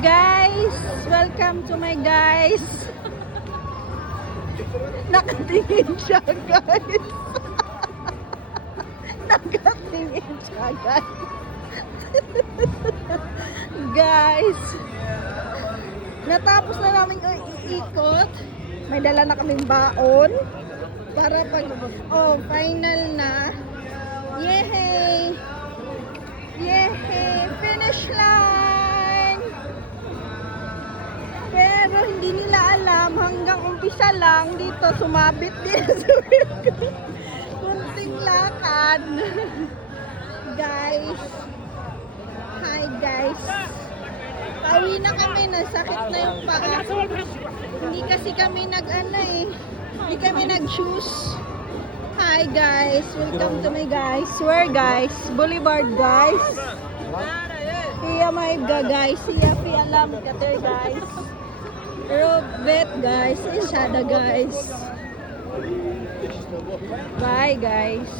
Guys, welcome to my guys. Nakatingin siya, guys. Nakatingin siya, guys. Guys, natapos na namin iikot. May dala na kaming baon. Para pag, final na. Yehey! Yehey! Finish line! Pero hindi nila alam, hanggang umpisa lang, dito sumabit din sa kunting lakad. Guys, hi guys. Pauwi na kami, nasakit na yung paa. Hindi kasi kami hindi kami nag-shoes. Hi guys, welcome to my guys. Where guys? Boulevard guys. Iya Maibga guys. Iya Fi Alam Kater guys. Robet guys. Ishada guys. Bye guys.